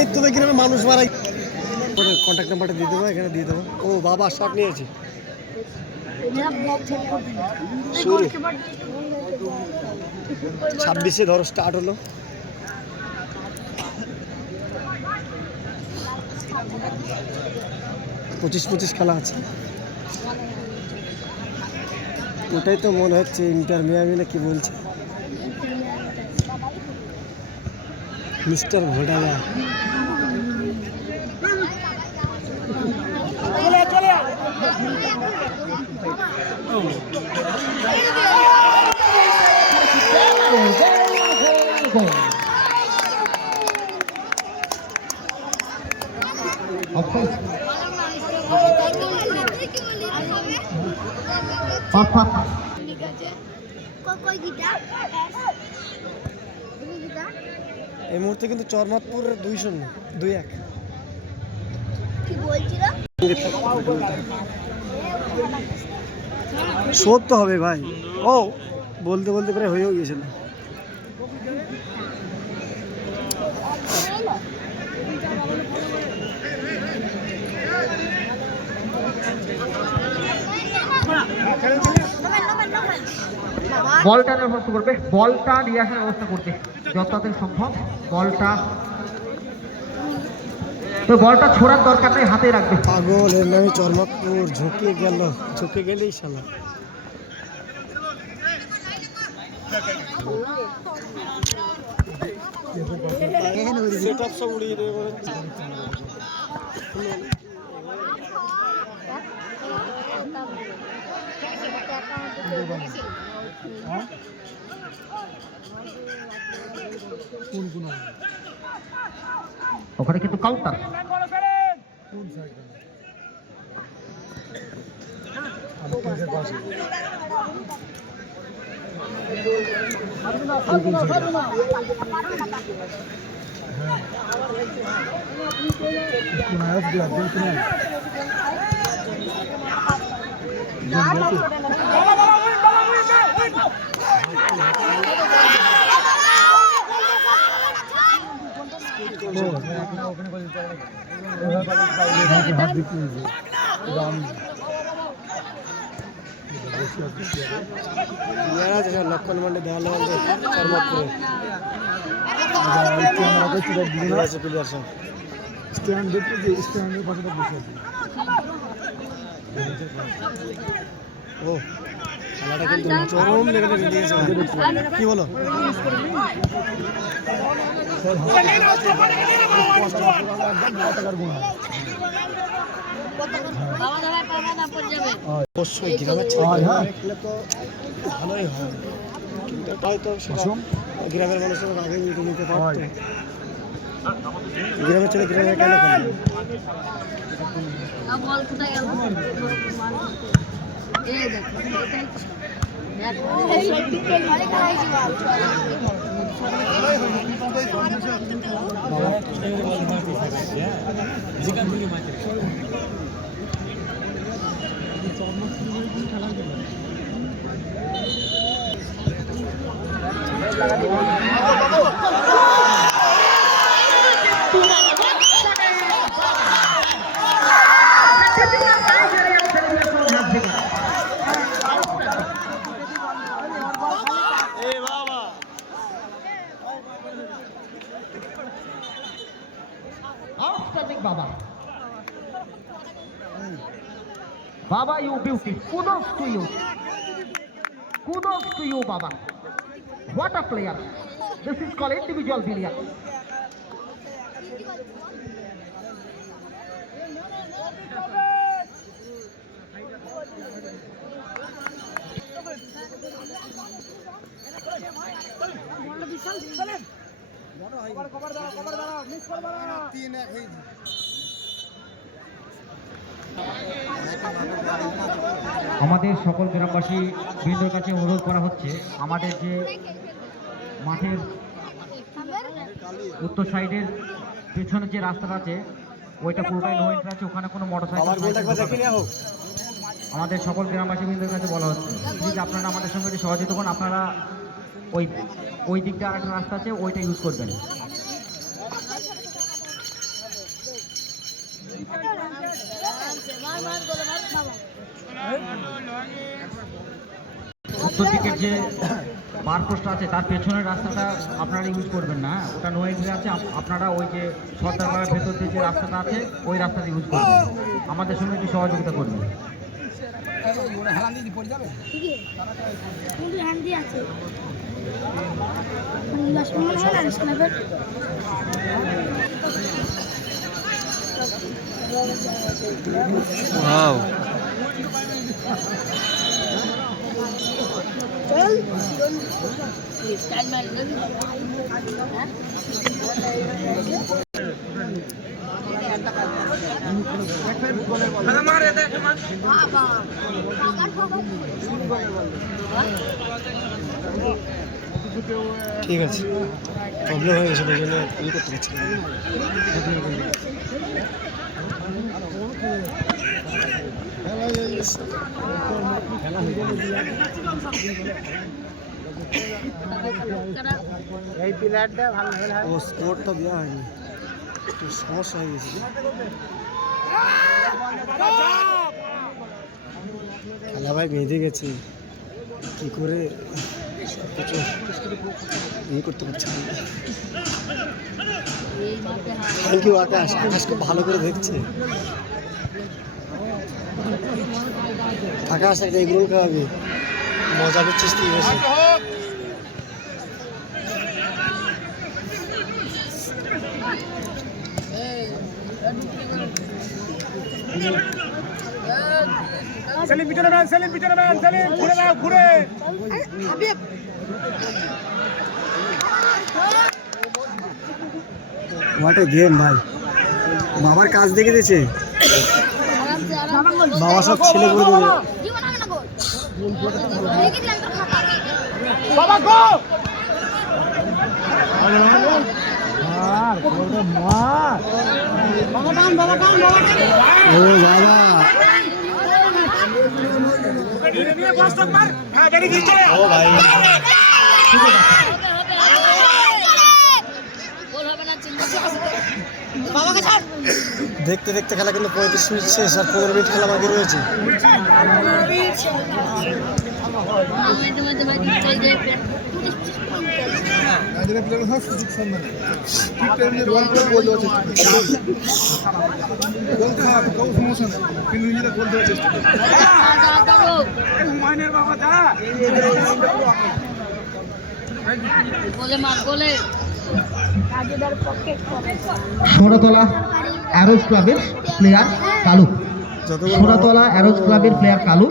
এই তোদের গ্রামে মানুষ মারাই কন্ট্যাক্ট নাম্বারটা দিয়ে দেবো, এখানে দিয়ে দেবো। ও বাবা শার্ট নিয়েছি। ছাব্বিশে ধরো স্টার্ট হলো। পঁচিশ পঁচিশ খেলা আছে। ওটাই তো মনে হচ্ছে ইন্টার মিয়ামি না কি বলছে। মিস্টার ভোডালা। ঠিক আছে কই কই গিটা গিটা এই মুহূর্তে কিন্তু চরমাতপুর দুই শূন্য দুই এক। কি বলছিল? শোধ তো হবে ভাই। ও, বলতে বলতে প্রায় হয়েও গিয়েছিল। বলটা ব্যবস্থা করবে, বলটা নিয়ে আসার ব্যবস্থা করবে। যত সম্ভব বলটা তো বলটা ছোড়ার দরকার নেই হাতে রাখবে। পাগল এর নামে চরমাতপুর ঝুঁকে গেল। ঝুঁকে গেলেই শালা। সেটআপ সব উড়িয়ে দেবে ওখানে কিন্তু কাউন্টার ইয়ারা আছে স্যার লক্ষণ মান্ডি দেওয়ালে স্ট্যান্ড স্ট্যান্ডের পাশে বসে আছে ও খেলাটা কিন্তু চরম লেভেলে দিয়েছে। কি বলো? অবশ্যই গ্রামের ছেলে হয়, তো ভালোই হয়। কিন্তু হয়তো? গ্রামের মানুষের আগে নিতে নিতে পারতো। গ্রামের ছেলে গ্রামে কেন বল কোথায় গেল? এই দেখো আউটস্ট্যান্ডিং বাবা বাবা you beauty kudos to you kudos to you বাবা what a player this is call individual billiard আমাদের সকল গ্রামবাসী বৃন্দর কাছে অনুরোধ করা হচ্ছে আমাদের যে মাঠের উত্তর সাইডের পেছনে যে রাস্তাটা আছে ওইটা পুরোটাই নো এন্ট্রি আছে ওখানে কোনো মোটর সাইকেল আমাদের সকল গ্রামবাসী বৃন্দের কাছে বলা হচ্ছে। প্লিজ আপনারা আমাদের সঙ্গে একটু সহযোগিতা করুন আপনারা ওই ওই দিকটা আরেকটা রাস্তা আছে ওইটা ইউজ করবেন। উত্তর দিকের যে বার পোস্ট আছে তার পেছনের রাস্তাটা আপনারা ইউজ করবেন না হ্যাঁ? ওটা নো আছে আপনারা ওই যে সর্দারপাড়ার ভেতর দিয়ে যে রাস্তাটা আছে ওই রাস্তাটা ইউজ করবেন। আমাদের সঙ্গে একটু সহযোগিতা করবেন। ঠিক আছে। মিনিট হয় ওয়াও চল স্টাইল মার ঠিক আছে প্রবলেম হয়ে গেছে। করতে পারছি না ও স্কোরটা দেওয়া হয়নি। একটু সমস্যা হয়ে গেছে। ভাই বেঁধে গেছে। কি করে করতে থ্যাংক ইউ ভালো করে দেখছে। আকাশ একটা এগরোল খাওয়াবে। মজা করছিস তুই বেশি সেলিম পিছনে ম্যান সেলিম পিছনে ম্যান সেলিম ঘুরে দাও ঘুরে। হোয়াট এ গেম ভাই। বাবার কাজ দেখে দিয়েছে। বাবা সব ছেলে করে দেবে। না গোল দেখি দিলাম বাবা গো ও বাবা হ্যাঁ বেরিয়ে গিয়ে চলে দেখতে দেখতে খেলা কিন্তু পঁয়ত্রিশ মিনিট শেষ আর পনেরো মিনিট খেলা বাকি রয়েছে। মধ্যে প্লেয়ার হয় সুযোগ সন্ধান। ঠিক টাইমে বল করে গোল দেওয়ার চেষ্টা করে গোল খারাপ কোনো সমস্যা নেই। কিন্তু নিজেরা গোল দেওয়ার চেষ্টা করে হুমায়ুনের বাবা যা। বলে মার বলে। সোনাতলা অ্যারোজ ক্লাবের প্লেয়ার কালু। সোনাতলা অ্যারোজ ক্লাবের প্লেয়ার কালু।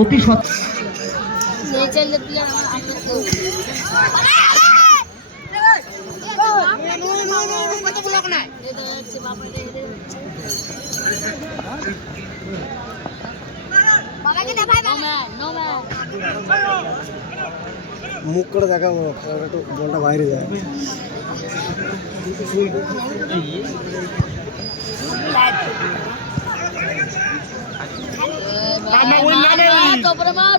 অতি সৎ নো ম্যান মুখ করে দেখাবো বলটা বাইরে যায়। নামে তারপরে মার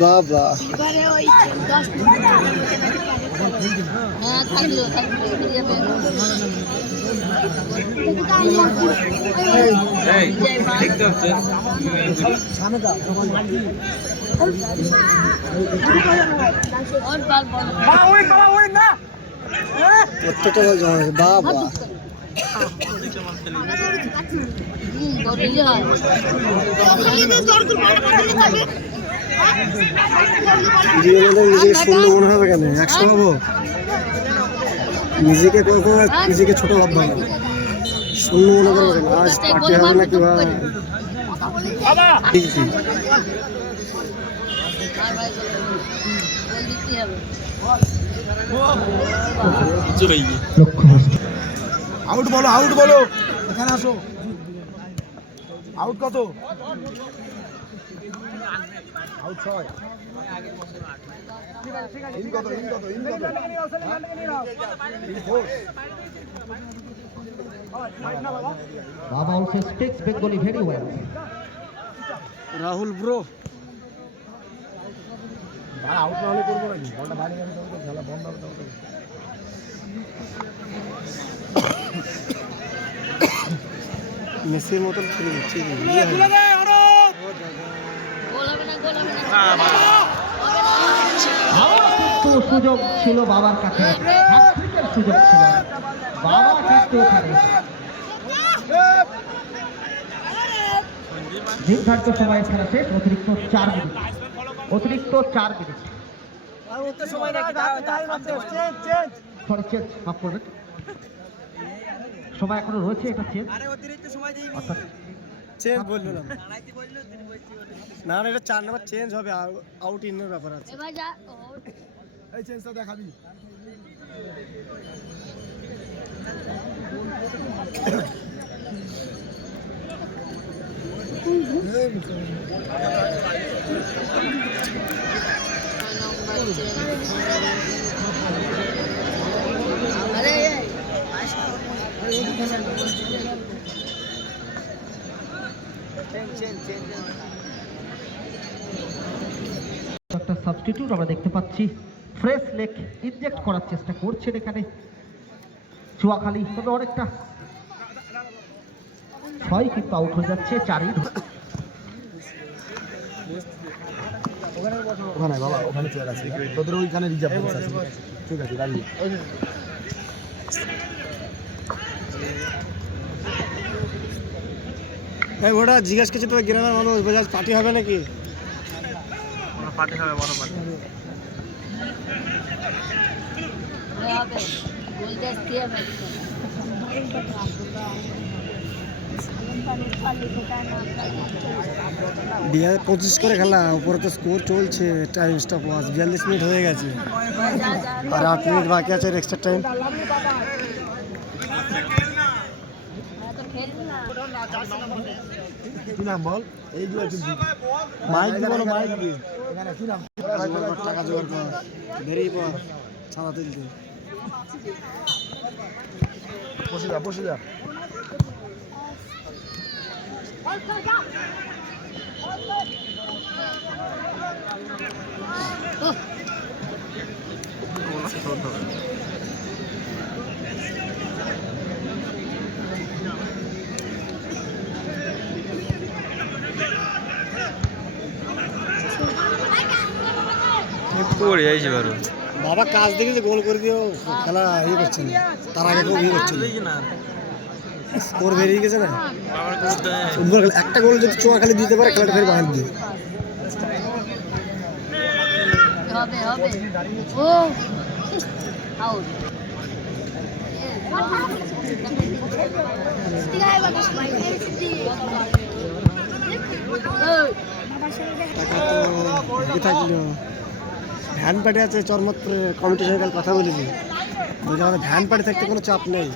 বাবা। কত টাকা জমা বাবা। হয় মনে হবে কেন একশো হব নিজেকে কখনো নিজেকে ছোট ভাববো না শূন্য মনে করব কেন আজ পার্টি হবে ঠিক আর ভাই লক্ষ্য আউট বলো আউট বলো। এখানে আসো। আউট কত? আউট ছয়। ইন কত ইন কত ইন কত? বাবা also speaks Bengali very well. Rahul bro out না হলে করব নাকি? বলটা বাড়ি গেলে খেলা বন্ধ হবে। মেসির মতন খেলে দিচ্ছি গোল হবে না গোল হবে না কিন্তু সুযোগ ছিল বাবার কাছে সুযোগ ছিল বাবা কিন্তু ওখানে নির্ধারিত সময়ে খেলা শেষ অতিরিক্ত চার মিনিট অতিরিক্ত চার মিনিট সরি চেঞ্জ মাফ করবেন সময় এখনও রয়েছে এটা চেঞ্জ অর্থাৎ চেঞ্জ বলল না। না না এটা চার নাম্বার চেঞ্জ হবে আউট ইনের ব্যাপার আছে। এই চেঞ্জটা দেখাবি নম্বর একটা সাবস্টিটিউট আমরা দেখতে পাচ্ছি। ফ্রেশ লেক ইনজেক্ট করার চেষ্টা করছেন এখানে। চুয়াখালী, তবে অনেকটা ছয় কিন্তু আউট হয়ে যাচ্ছে, চারই ওখানে বাবা, ওখানে চেয়ার আছে। তোদের ওইখানে রিজার্ভ ঠিক আছে দাঁড়িয়ে এই ওটা জিজ্ঞেস করছে তোর গ্রামের মানুষ বোঝা পার্টি হবে নাকি? হবে হবে গোল দেশ দিয়ে পঁচিশ করে খেলা উপরে তো স্কোর চলছে টাইম স্টপ ওয়াজ বিয়াল্লিশ মিনিট হয়ে গেছে। আর আট মিনিট বাকি আছে এক্সট্রা টাইম তো কি নাম বল? এইগুলো কিন্তু মাইক দিব না মাইক দি এখানে কি নাম টাকা জোগাড় কর। বেরিয়ে পর ছাড়া তুলতে বসে যা বসে যা। পড়ে যাইছে বারো। বাবা কাজ দেখে যে গোল করে দিও খেলা ইয়ে করছে না। তার আগে কেউ ইয়ে করছে না। স্কোর বেরিয়ে গেছে না? ফুটবল খেলা। একটা গোল যদি চোয়া খালি দিতে পারে খেলাটা ফের বাহির দিয়ে হবে হবে। ও। আউট টাকা তো থাকল। ভ্যান পার্টি আছে চরমতপুরে কমিটির সঙ্গে কাল কথা বলেছি। বলছে আমাদের ভ্যান পার্টি থাকতে কোনো চাপ নেই।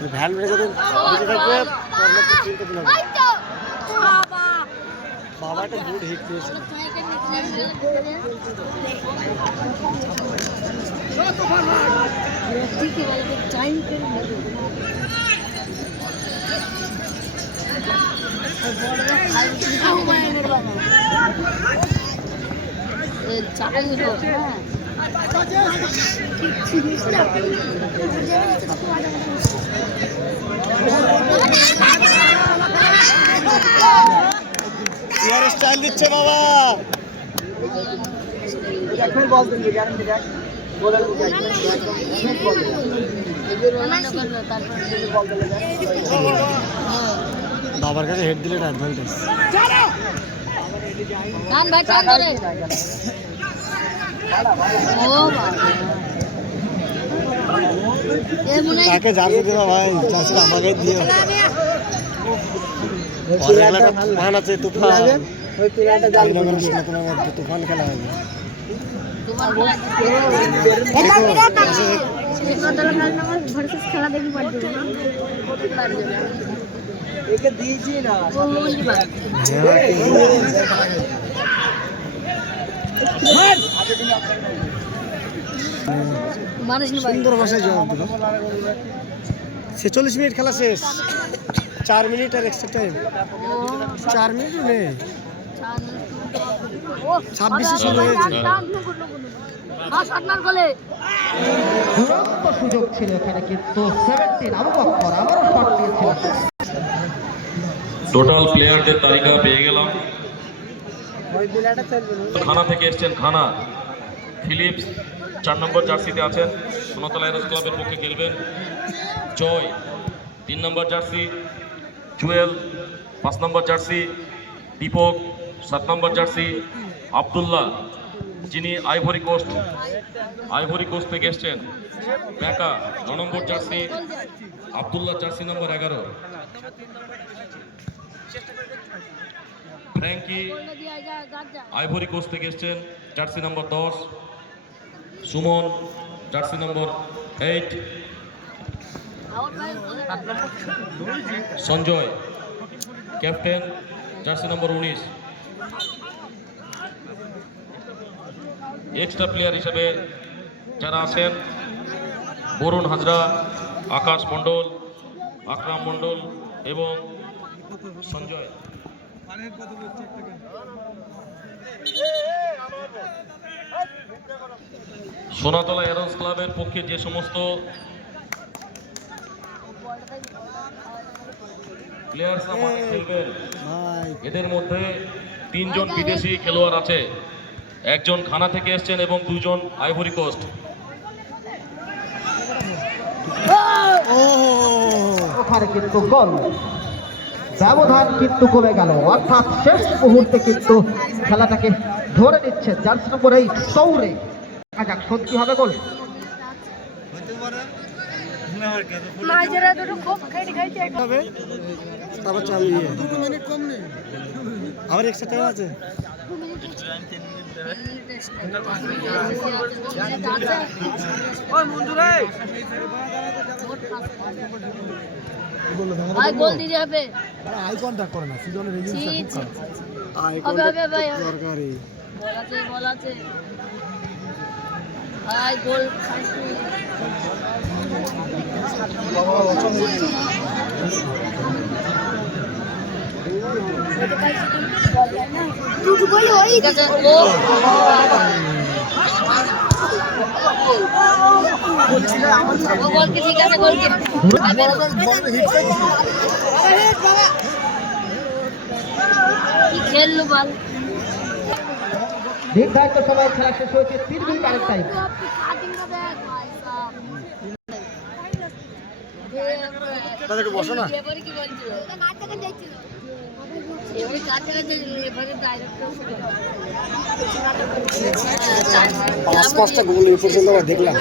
ওই ভ্যান পার্টি যদি বেঁচে থাকবে চরমতপুর চিনতে দিলাম বাবা একটা গুড হিট পেয়েছে চাকরি হ্যাঁ স্টাইল দিচ্ছে বাবা বাবার কাছে হেড দিলে অ্যাডভান্টেজ গান ভাই টান ধরে। ও মনে জানতে দেবা ভাই? চাষির আমাকে দিও তুফান আছে তুফান। তুফান খেলা হবে। খেলা দেখি পারবে না। সুন্দর ভাষায় জবাব দিল। ছেচল্লিশ মিনিট খেলা শেষ। চার মিনিট আর এক্সট্রা টাইম চার মিনিট নেই। ছাব্বিশে শুরু হয়েছে। সুযোগ ছিল এখানে কিন্তু সেভেন্টিন আবু বক্কর আবারও শট দিয়েছিলেন টোটাল প্লেয়ারদের তালিকা পেয়ে গেলাম। খানা থেকে এসছেন খানা। ফিলিপস চার নম্বর জার্সিতে আছেন। সোনাতলা এরোস ক্লাবের পক্ষে খেলবেন। জয়, তিন নম্বর জার্সি। জুয়েল, পাঁচ নম্বর জার্সি। দীপক, সাত নম্বর জার্সি। আবদুল্লাহ, যিনি আইভরি কোস্ট আইভরি কোস্ট থেকে এসছেন। বেকা ন number jersey. Abdullah jersey number এগারো। ফ্র্যাঙ্কি আইভরি কোস্ট থেকে এসছেন জার্সি নম্বর দশ, Suman, jersey number eight Sanjay captain jersey number উনিশ। এক্সট্রা প্লেয়ার হিসেবে যারা আছেন, বরুণ হাজরা, আকাশ মণ্ডল, আকরাম মণ্ডল এবং সঞ্জয়। সোনাতলা এরোস ক্লাবের পক্ষে যে সমস্ত প্লেয়ার্সরা মাঠে খেলবেন এদের মধ্যে তিনজন বিদেশি খেলোয়াড় আছে। একজন খানা থেকে এসছেন এবং দুজন আইভরি কোস্ট ওখানে কিন্তু গোল। ব্যবধান কিন্তু কমে গেল। অর্থাৎ শেষ মুহূর্তে কিন্তু খেলাটাকে ধরে নিচ্ছে জার্সি নম্বর এই সৌরে। দেখা যাক সত্যি হবে গোল? আবার এক্সট্রা আছে। ভাই গোল দিতে হবে আই কন্ট্যাক্ট করে না সিজনের ছি। আই হবে, হবে, ভাই, হবে। দরকারি। বল আছে বল গোল খাইছি কি ঠিক নির্ধারিত সময় খেলা শেষ হয়েছে তিন মিনিট আরেক টাইম একটু বসো না। পাঁচ পাঁচটা গোল এই পর্যন্ত আমরা দেখলাম।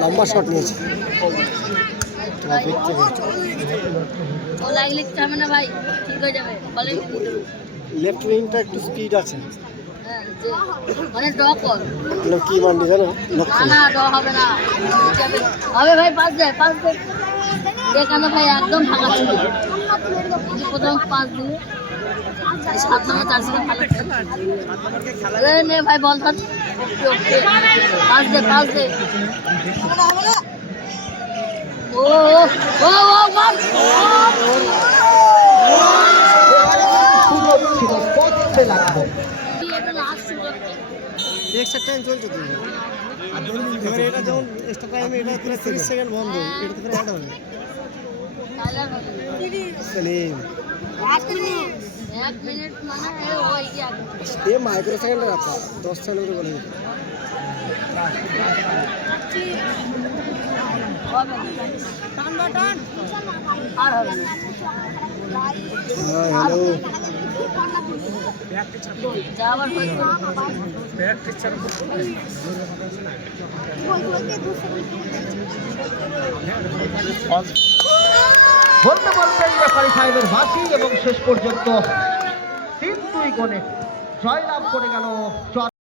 লম্বা শট নিয়েছে। লেফট উইংটা একটু স্পিড আছে। মানে কি মান্ডি জানো? না ড্র হবে না। হবে ভাই পাস দেয় পাস দে। এখানে ভাই একদম ফাঁকা ছিল। প্রথম পাস দিলে সাত নম্বর চার আরে নে ভাই বল ওকে। পাস দে পাস দে। ও ও ও ও বল সুযোগ ছিল পথে লাগল এটা লাস্ট সুযোগ এক্সট্রা টাইম চলছে তো। এবার এটা যেমন এক্সট্রা টাইম এটা পুরো তিরিশ সেকেন্ড বন্ধ এটা তো অ্যাড হবে। সেলিম এ মাইক্রো দশ সেকেন্ড করে বলে হ্যালো বলতে বলতে রেফারি সাহেবের বাসি এবং শেষ পর্যন্ত তিন দুই কোণে জয়লাভ করে। গেল